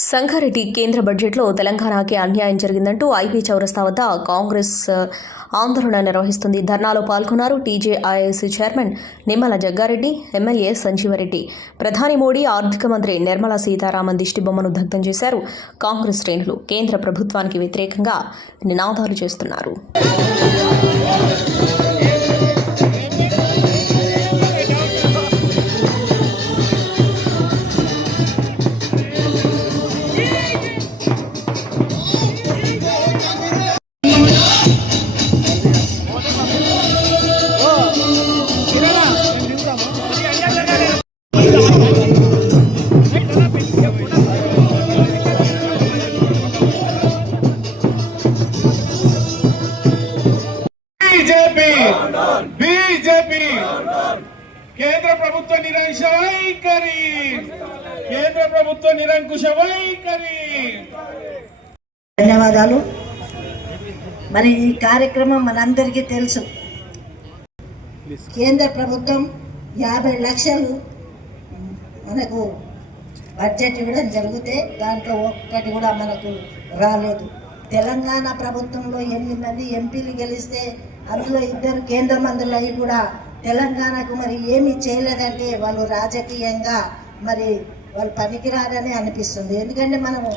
సంగారెడ్డి కేంద్ర బడ్జెట్లో తెలంగాణకి అన్యాయం జరిగిందంటూ ఐపీ చౌరస్తా వద్ద కాంగ్రెస్ ఆందోళన నిర్వహిస్తుంది. ధర్నాలో పాల్గొన్నారు TJIIC chairman Nimmala Jaggareddy MLA Sanjeevareddy. ప్రధాని మోడీ ఆర్థిక మంత్రి నిర్మలా సీతారామన్ దిష్టిబొమ్మను దగ్ధం చేశారు కాంగ్రెస్ శ్రేణులు. కేంద్ర ప్రభుత్వానికి వ్యతిరేకంగా నినాదాలు చేస్తున్నారు. కేంద్ర ప్రభుత్వ నిరంకుశ వైఖరి కేంద్ర ప్రభుత్వ నిరంకుశ వైఖరి ధన్యవాదాలు. మరి ఈ కార్యక్రమం మనందరికీ తెలుసు. కేంద్ర ప్రభుత్వం యాభై లక్షలు మనకు బడ్జెట్ ఇవ్వడం జరిగితే దాంట్లో ఒక్కటి కూడా మనకు రాలేదు. తెలంగాణ ప్రభుత్వంలో ఎనిమిది మంది ఎంపీలు గెలిస్తే అందులో ఇద్దరు కేంద్ర మంత్రులు అయి కూడా తెలంగాణకు మరి ఏమీ చేయలేదంటే వాళ్ళు రాజకీయంగా మరి వాళ్ళు పనికిరారని అనిపిస్తుంది. ఎందుకంటే మనము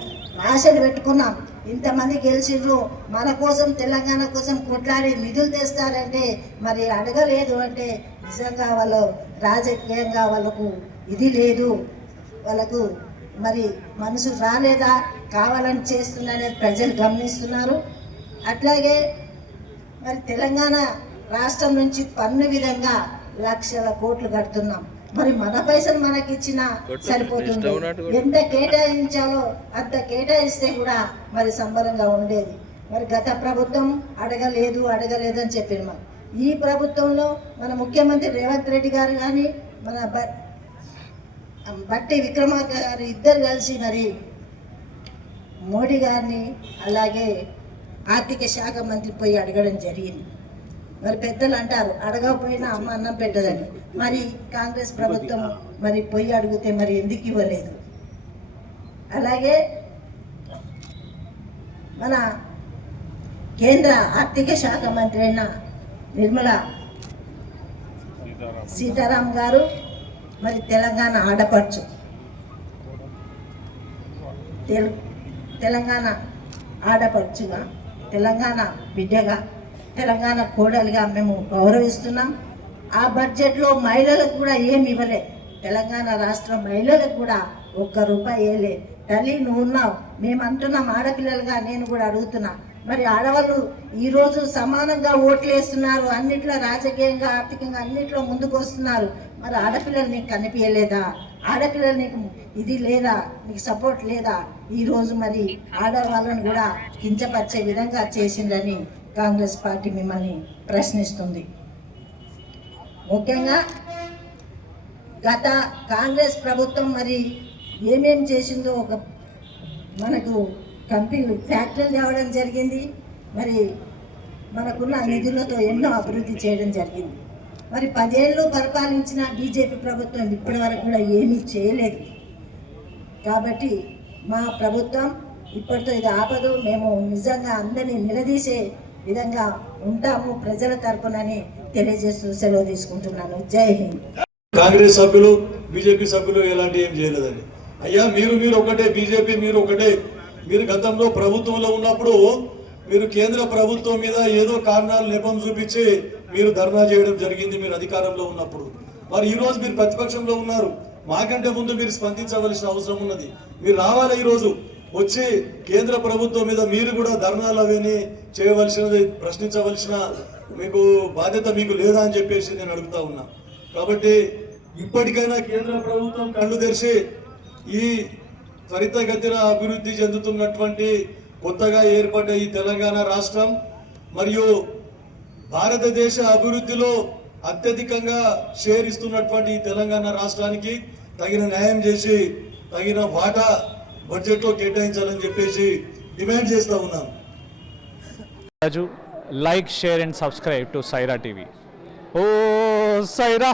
ఆశలు పెట్టుకున్నాం. ఇంతమంది గెలిచిండ్రు మన కోసం తెలంగాణ కోసం కొట్లాడి నిధులు తెస్తారంటే మరి అడగలేదు అంటే నిజంగా వాళ్ళు రాజకీయంగా వాళ్ళకు ఇది లేదు. వాళ్ళకు మరి మనసు రాలేదా? కావాలని చేస్తుందనేది ప్రజలు గమనిస్తున్నారు. అట్లాగే మరి తెలంగాణ రాష్ట్రం నుంచి పన్ను విధంగా లక్షల కోట్లు కడుతున్నాం. మరి మన పైసలు మనకి ఇచ్చినా సరిపోతుంది ఎంత కేటాయించాలో అంత కేటాయిస్తే కూడా మరి సంబరంగా ఉండేది. మరి గత ప్రభుత్వం అడగలేదు అడగలేదు అని చెప్పారు మరి ఈ ప్రభుత్వంలో మన ముఖ్యమంత్రి రేవంత్ రెడ్డి గారు కానీ మన బట్టి విక్రమార్క గారు ఇద్దరు కలిసి మరి మోడీ గారిని అలాగే ఆర్థిక శాఖ మంత్రి పోయి అడగడం జరిగింది. మరి పెద్దలు అంటారు అడగకపోయినా అమ్మ అన్నం పెట్టదని. మరి కాంగ్రెస్ ప్రభుత్వం మరి పొయ్యి అడిగితే మరి ఎందుకు ఇవ్వలేదు? అలాగే మన కేంద్ర ఆర్థిక శాఖ మంత్రి అయిన నిర్మలా సీతారాం గారు మరి తెలంగాణ ఆడపడుచు. తెలంగాణ ఆడపడుచుగా తెలంగాణ బిడ్డగా తెలంగాణ కోడలిగా మేము గౌరవిస్తున్నాం. ఆ బడ్జెట్లో మహిళలకు కూడా ఏమి ఇవ్వలే. తెలంగాణ రాష్ట్ర మహిళలకు కూడా ఒక్క రూపాయి వేయలే తల్లి నువ్వు ఉన్నావు. మేము అంటున్నాం ఆడపిల్లలుగా నేను కూడా అడుగుతున్నా. మరి ఆడవాళ్ళు ఈరోజు సమానంగా ఓట్లు వేస్తున్నారు అన్నిట్లో రాజకీయంగా ఆర్థికంగా అన్నిట్లో ముందుకు వస్తున్నారు. మరి ఆడపిల్లలు నీకు కనిపించలేదా? ఆడపిల్లలు నీకు ఇది లేదా? నీకు సపోర్ట్ లేదా? ఈరోజు మరి ఆడవాళ్ళను కూడా కించపరిచే విధంగా చేసిందని కాంగ్రెస్ పార్టీ మిమ్మల్ని ప్రశ్నిస్తుంది. ముఖ్యంగా గత కాంగ్రెస్ ప్రభుత్వం మరి ఏమేం చేసిందో ఒక మనకు కంపెనీలు ఫ్యాక్టరీలు తేవడం జరిగింది. మరి మనకున్న నిధులతో ఎన్నో అభివృద్ధి చేయడం జరిగింది. మరి పదేళ్ళు పరిపాలించిన బీజేపీ ప్రభుత్వం ఇప్పటి వరకు కూడా ఏమీ చేయలేదు. కాబట్టి మా ప్రభుత్వం ఇప్పటితో ఇది ఆపదు. మేము నిజంగా అందరినీ నిలదీసే విధంగా ఉంటాము ప్రజల తరపునని తెలియజేస్తూ సెలవు తీసుకుంటున్నాను. జై హింద్. కాంగ్రెస్ సభ్యులు బీజేపీ సభ్యులు ఎలాంటి ఏం చేయలేదండి. అయ్యా మీరు మీరు ఒకటే బీజేపీ మీరు ఒకటే. మీరు గతంలో ప్రభుత్వంలో ఉన్నప్పుడు మీరు కేంద్ర ప్రభుత్వం మీద ఏదో కారణాలు నెపం చూపించి మీరు ధర్నా చేయడం జరిగింది మీరు అధికారంలో ఉన్నప్పుడు. మరి ఈరోజు మీరు ప్రతిపక్షంలో ఉన్నారు. మాకంటే ముందు మీరు స్పందించవలసిన అవసరం ఉన్నది. మీరు రావాలి ఈరోజు. వచ్చి కేంద్ర ప్రభుత్వం మీద మీరు కూడా ధర్నాలు అవన్నీ చేయవలసినది ప్రశ్నించవలసిన మీకు బాధ్యత మీకు లేదా అని చెప్పేసి నేను అడుగుతా ఉన్నా. కాబట్టి ఇప్పటికైనా కేంద్ర ప్రభుత్వం కళ్ళు తెరిచి ఈ త్వరితగతిన అభివృద్ధి చెందుతున్నటువంటి కొత్తగా ఏర్పడ్డ ఈ తెలంగాణ రాష్ట్రం మరియు భారతదేశ అభివృద్ధిలో అత్యధికంగా షేర్ ఇస్తున్నటువంటి ఈ తెలంగాణ రాష్ట్రానికి తగిన న్యాయం చేసి తగిన వాటా బడ్జెట్లో కేటాయించాలని చెప్పేసి డిమాండ్ చేస్తా ఉన్నాం. Raju like share and subscribe to Saira TV. Oh Sye Raa!